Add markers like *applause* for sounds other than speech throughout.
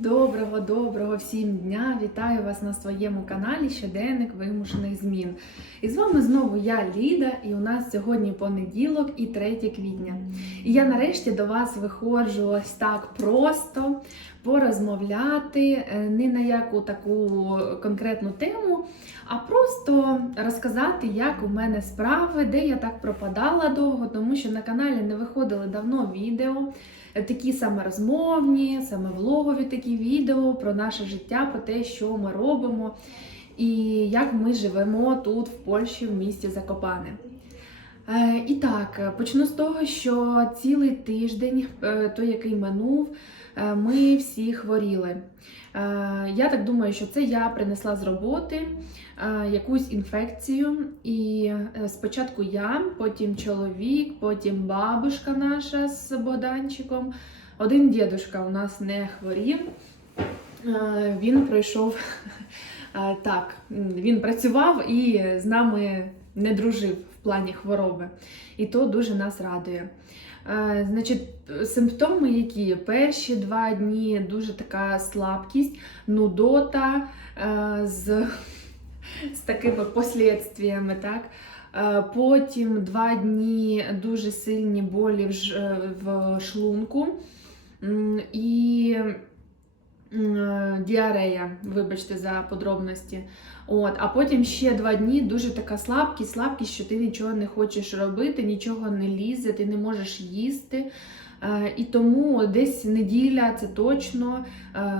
Доброго, доброго всім дня! Вітаю вас на своєму каналі Щоденник вимушених змін. І з вами знову я Ліда, і у нас сьогодні понеділок і 3 квітня. І я нарешті до вас виходжу ось так просто порозмовляти е, не на яку таку конкретну тему, а просто розказати, як у мене справи, де я так пропадала довго, тому що на каналі не виходили давно відео такі саме розмовні, саме влогові такі відео про наше життя, про те, що ми робимо і як ми живемо тут, в Польщі, в місті Закопане. Е, І так, почну з того, що цілий тиждень, е, той, який минув, е, ми всі хворіли. Я так думаю, що це я принесла з роботи якусь інфекцію. І спочатку я, потім чоловік, потім бабушка наша з Богданчиком. Один дідушка у нас не хворів. Е, Він пройшов *laughs* е, так, він працював і з нами не дружив в плані хвороби. І то дуже нас радує. Е, Значить, симптоми, які перші два дні дуже така слабкість, нудота з, *laughs* з такими послідствиями, так? Потім два дні дуже сильні болі в, шлунку і е, діарея, вибачте за подробності. От, а потім ще два дні дуже така слабкість, слабкість, що ти нічого не хочеш робити, нічого не лізе, ти не можеш їсти. Е, І тому десь неділя це точно е,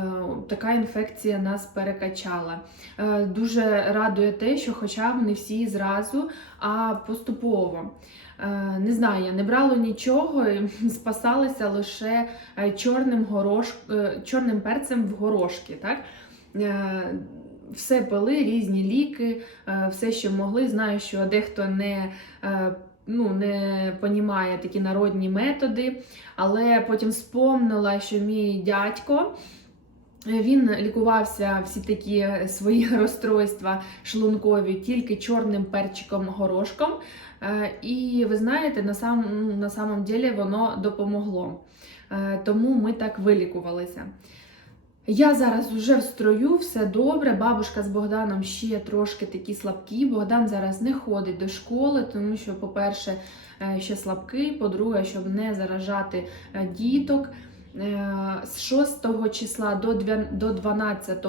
така інфекція нас перекачала. Е, Дуже радує те, що хоча б не всі зразу, а поступово. Не знаю, я не брала нічого, *laughs* спасалася лише чорним, горош... чорним перцем в горошки. Так? Все пили, різні ліки, все, що могли. Знаю, що дехто не, ну, не понімає такі народні методи, але потім спомнила, що мій дядько. Він лікувався всі такі свої *laughs* розстройства шлункові тільки чорним перчиком горошком. Е, І ви знаєте, на, сам, на самом деле воно допомогло. Е, Тому ми так вилікувалися. Я зараз вже в строю, все добре. Бабушка з Богданом ще трошки такі слабкі. Богдан зараз не ходить до школи, тому що, по-перше, е, ще слабкий, по-друге, щоб не заражати е, діток. Е, З 6 числа до 12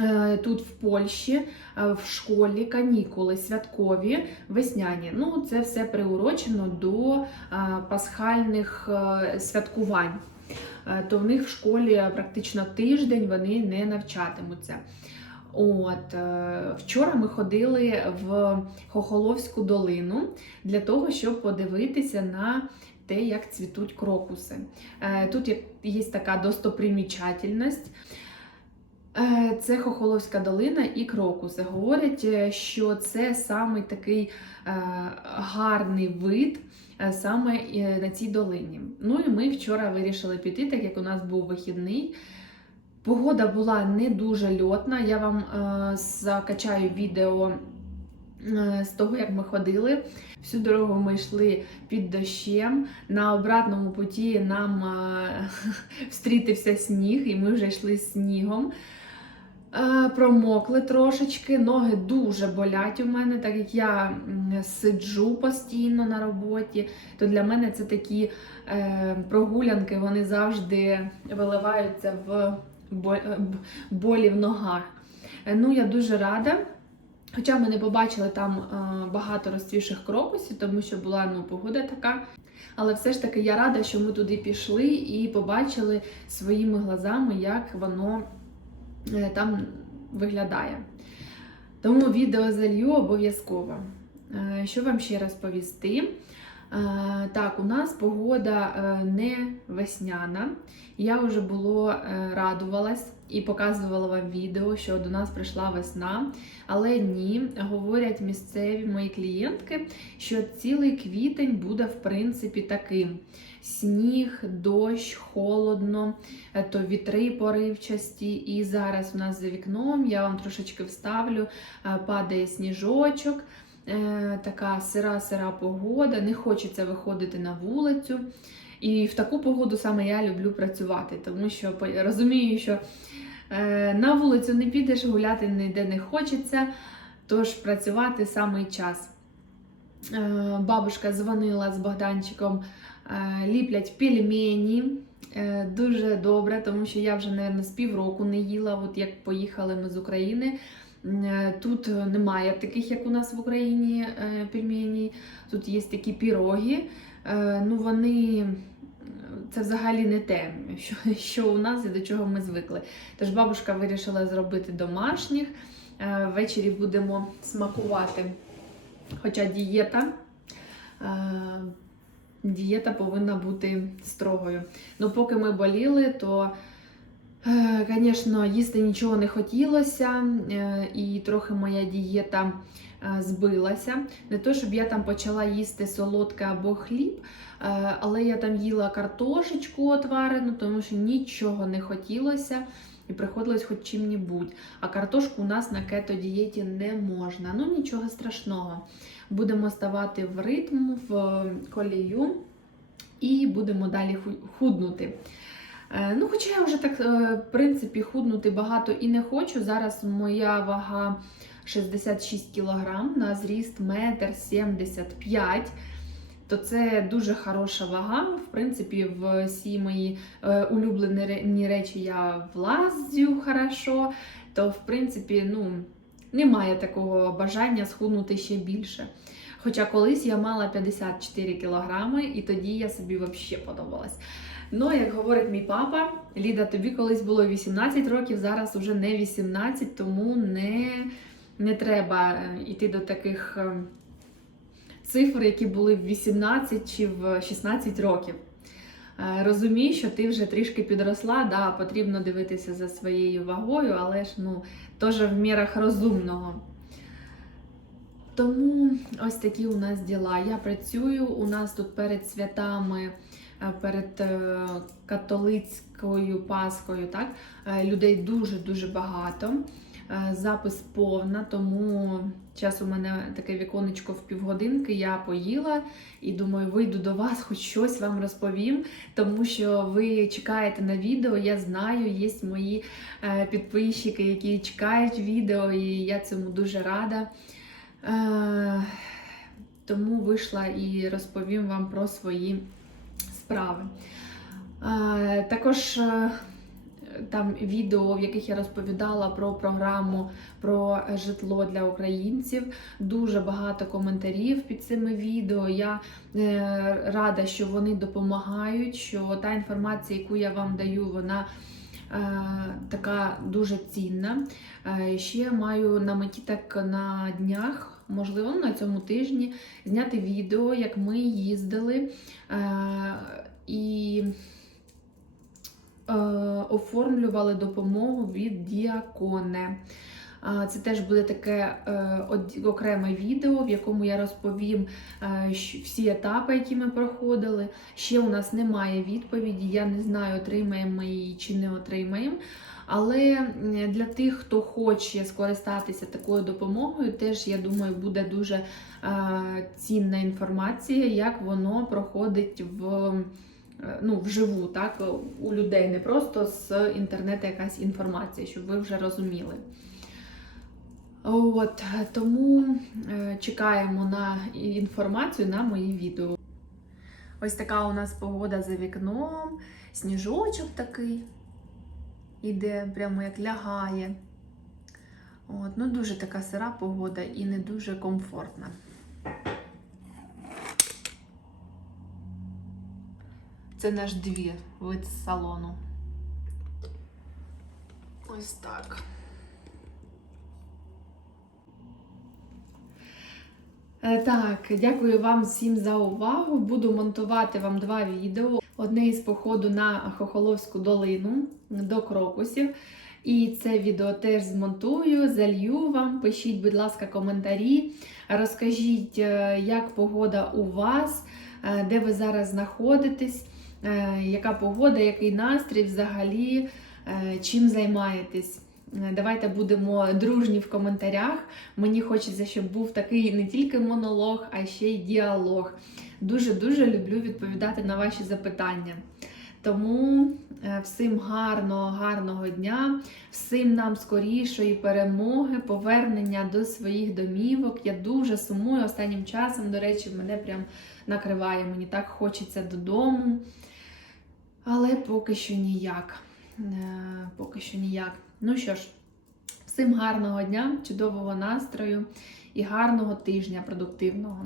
е, тут в Польщі в школі канікули святкові, весняні. Ну, це все приурочено до пасхальних святкувань. Е, То в них в школі практично тиждень вони не навчатимуться. От е, вчора ми ходили в Хохоловську долину для того, щоб подивитися на те, як цвітуть крокуси. Е, Тут є, така достопримічательність. Це Хохоловська долина і крокуси. Говорять, що це саме такий гарний вид саме е, на цій долині. Ну і ми вчора вирішили піти, так як у нас був вихідний. Погода була не дуже льотна. Я вам е, закачаю відео е, з того, як ми ходили. Всю дорогу ми йшли під дощем. На обратному путі нам е, *laughs* встрітився сніг, і ми вже йшли з снігом. Е, Промокли трошечки, ноги дуже болять у мене, так як я сиджу постійно на роботі, то для мене це такі е, прогулянки, вони завжди виливаються в е, болі в ногах. Ну, я дуже рада. Хоча ми не побачили там багато розцвіших крокусів, тому що була ну, погода така. Але все ж таки я рада, що ми туди пішли і побачили своїми глазами, як воно там виглядає. Тому відео залью обов'язково. Е, Що вам ще розповісти? Е, Так, у нас погода е, не весняна. Я вже було е, радувалась і показувала вам відео, що до нас прийшла весна. Але ні, говорять місцеві мої клієнтки, що цілий квітень буде в принципі таким: сніг, дощ, холодно, е, то вітри поривчасті. І зараз у нас за вікном я вам трошечки вставлю, е, падає сніжочок. е, Така сира-сира погода, не хочеться виходити на вулицю. І в таку погоду саме я люблю працювати, тому що розумію, що на вулицю не підеш, гуляти ніде не хочеться, тож працювати саме час. Е, Бабушка дзвонила з Богданчиком, е, ліплять пельмені. Е, Дуже добре, тому що я вже, мабуть, з півроку не їла, от як поїхали ми з України. Е, Тут немає таких, як у нас в Україні е, пельмені. Тут є такі піроги. Е, Ну, вони це взагалі не те, що, що у нас і до чого ми звикли. Тож бабушка вирішила зробити домашніх. Е, Ввечері будемо смакувати. Хоча дієта, е, дієта повинна бути строгою. Ну, поки ми боліли, то, звісно, їсти нічого не хотілося, е, і трохи моя дієта е, збилася. Не то, щоб я там почала їсти солодке або хліб, е, але я там їла картошечку отварену, тому що нічого не хотілося. І приходилось хоч чим-небудь. А картошку у нас на кето-дієті не можна. Ну нічого страшного. Будемо ставати в ритм, в колію і будемо далі худнути. Е, Ну, хоча я вже так, е, в принципі, худнути багато і не хочу. Зараз моя вага 66 кг на зріст 1,75 м. То це дуже хороша вага. В принципі, всі мої е, улюблені речі я влазю хорошо. То, в принципі, ну, немає такого бажання схуднути ще більше. Хоча колись я мала 54 кілограми, і тоді я собі взагалі подобалась. Ну, як говорить мій папа, Ліда, тобі колись було 18 років, зараз уже не 18, тому не, не треба е, йти до таких е, цифр, які були в 18 чи в 16 років. Е, Розумій, що ти вже трішки підросла, да, потрібно дивитися за своєю вагою, але ж ну, теж в мірах розумного. Тому ось такі у нас діла. Я працюю. У нас тут перед святами, перед е, католицькою Паскою, так, е, людей дуже-дуже багато. Е, Запис повна, тому час у мене таке віконечко в півгодинки. Я поїла і думаю, вийду до вас, хоч щось вам розповім, тому що ви чекаєте на відео. Я знаю, є мої е, підписчики, які чекають відео, і я цьому дуже рада. Е, Тому вийшла і розповім вам про свої справи. Е, Також е, там відео, в яких я розповідала про програму про житло для українців. Дуже багато коментарів під цими відео. Я е, рада, що вони допомагають, що та інформація, яку я вам даю, вона така дуже цінна. Е, Ще маю на меті так на днях. Можливо, на цьому тижні зняти відео, як ми їздили е, і е, оформлювали допомогу від Діаконе. Це теж буде таке е, окреме відео, в якому я розповім е, всі етапи, які ми проходили. Ще у нас немає відповіді. Я не знаю, отримаємо ми її чи не отримаємо. Але для тих, хто хоче скористатися такою допомогою, теж я думаю, буде дуже е, цінна інформація, як воно проходить в, ну, вживу, так, у людей, не просто з інтернету якась інформація, щоб ви вже розуміли. От, тому е, чекаємо на інформацію на мої відео. Ось така у нас погода за вікном, сніжочок такий іде, прямо як лягає. От, ну дуже така сира погода і не дуже комфортна. Це наш двір, вид з салону. Ось так. Так, дякую вам всім за увагу. Буду монтувати вам два відео. Одне із походу на Хохоловську долину до крокусів. І це відео теж змонтую, залью вам. Пишіть, будь ласка, коментарі. Розкажіть, е, як погода у вас, е, де ви зараз знаходитесь, е, яка погода, який настрій взагалі, е, чим займаєтесь. Е, Давайте будемо дружні в коментарях. Мені хочеться, щоб був такий не тільки монолог, а ще й діалог. Дуже-дуже люблю відповідати на ваші запитання. Тому е, всім гарного, гарного дня, всім нам скорішої перемоги, повернення до своїх домівок. Я дуже сумую останнім часом. До речі, мене прям накриває. Мені так хочеться додому. Але поки що ніяк. Е, Поки що ніяк. Ну що ж, всім гарного дня, чудового настрою і гарного тижня продуктивного.